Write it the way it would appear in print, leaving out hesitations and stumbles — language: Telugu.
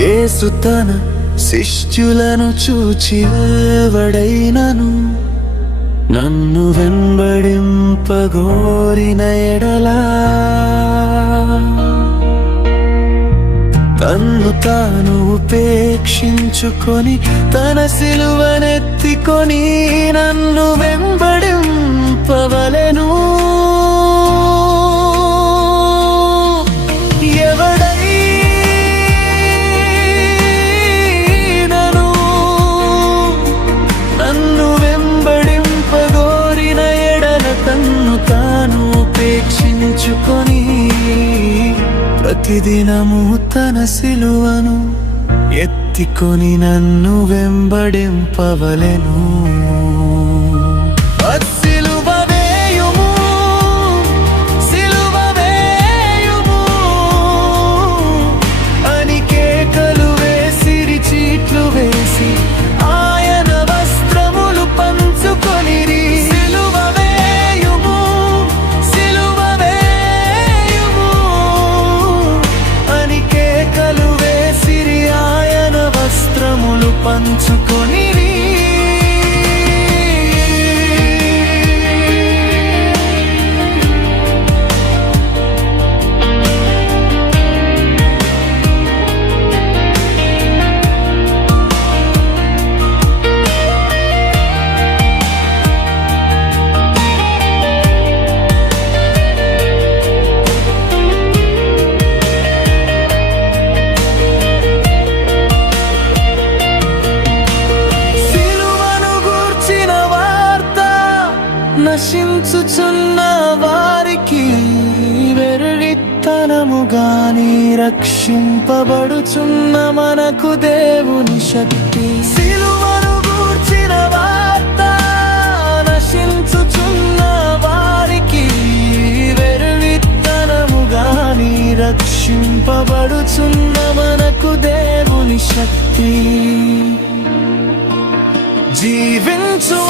యేసు తన శిష్యులను చూచి ఎవడైనను నన్ను వెంబడింపగోరిన ఎడలా తన్ను తాను ఉపేక్షించుకొని తన సిలువనెత్తికొని నన్ను వెంబడింపవలెను. ఎవడైనను నన్ను వెంబడింపగోరిన ఎడల తన్ను తాను ఉపేక్షించుకొని ప్రతిదినము తన సిలువను ఎత్తికొని నన్ను వెంబడింపవలెను. సిలువ వేయుము, సిలువ వేయుము అని కేకలు వేసిరి, చీట్లు వేసి ఆయన వస్త్రములు పంచుకొనిరి. సిలువ వేయుము, సిలువ వేయుము అని కేకలు వేసిరి, ఆయన వస్త్రములు పంచుకొనిరి. నశించుచున్న వారికి వెర్రితనముగాని రక్షింపబడుచున్న మనకు దేవుని శక్తి. సిలువను గూర్చిన వార్త నశించుచున్న వారికి వెర్రితనముగాని రక్షింపబడుచున్న మనకు దేవుని శక్తి. జీవించు